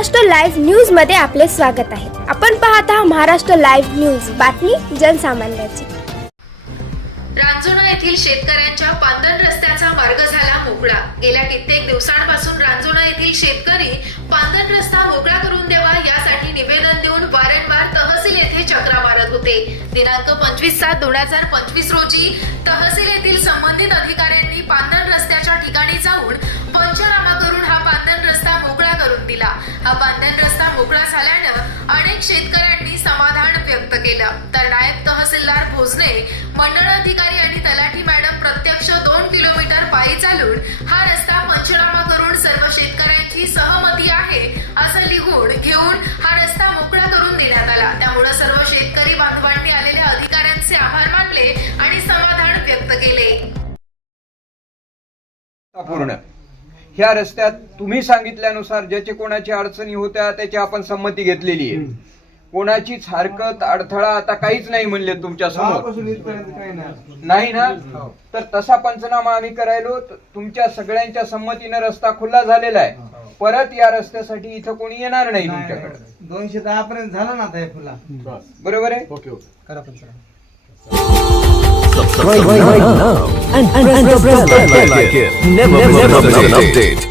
Maharashtra live news मध्ये आपले स्वागत आहे। आपण पाहत आहात महाराष्ट्र लाईव्ह न्यूज, बातमी जनसामान्याची। रांजोळा येथील शेतकऱ्यांच्या पांदण रस्त्याचा मार्ग झाला मोकळा। गेल्या कित्येक दिवसांपासून रांजोळा येथील शेतकरी पांदण रस्ता मोकळा करून द्यावा यासाठी निवेदन देऊन वारंवार तहसील येथे चक्रा मारत होते। दिनांक 25/7/2025 रोजी तहसील येथील संबंधित अधिकाऱ्यांनी पांदण रस्त्याच्या ठिकाणी जाऊन पंचनामा करून हा पांदण रस्ता मोकळा करून दिला। हा पांदण रस्ता मोकळा झाल्यानं अनेक शेतकऱ्यांनी समाधान व्यक्त केलं। तर नायब तहसीलदार भोजने, मंडळ अधिकारी आणि तलाठी मॅडम प्रत्यक्ष 2 किलोमीटर पायी चालून हा रस्ता पंचनामा करून सर्व शेतकऱ्यांची सहमती आहे असं लिहून घेऊन हा रस्ता मोकळा करून देण्यात आला। त्यामुळे सर्व शेतकरी बांधवांनी आलेल्या अधिकाऱ्यांचे आभार मानले आणि समाधान व्यक्त केले। पूर्ण ह्या रस्त्यात तुम्ही सांगितल्यानुसार ज्याची कोणाची अडचणी होत्या त्याची आपण संमती घेतलेली आहे। कोणाचीच हरकत अडथळा आता काहीच नाही म्हणले तुमच्या समोर, नाही ना? तर तसा पंचनामा आम्ही करायलो, तुमच्या सगळ्यांच्या संमतीने रस्ता खुला झालेला आहे। परत या रस्त्यासाठी इथं कोणी येणार नाही तुमच्याकडे। 210 पर्यंत झाला ना आता खुला, बरोबर आहे? ओके करा पंचनामा। Subscribe right now and press the bell icon. Never miss an update.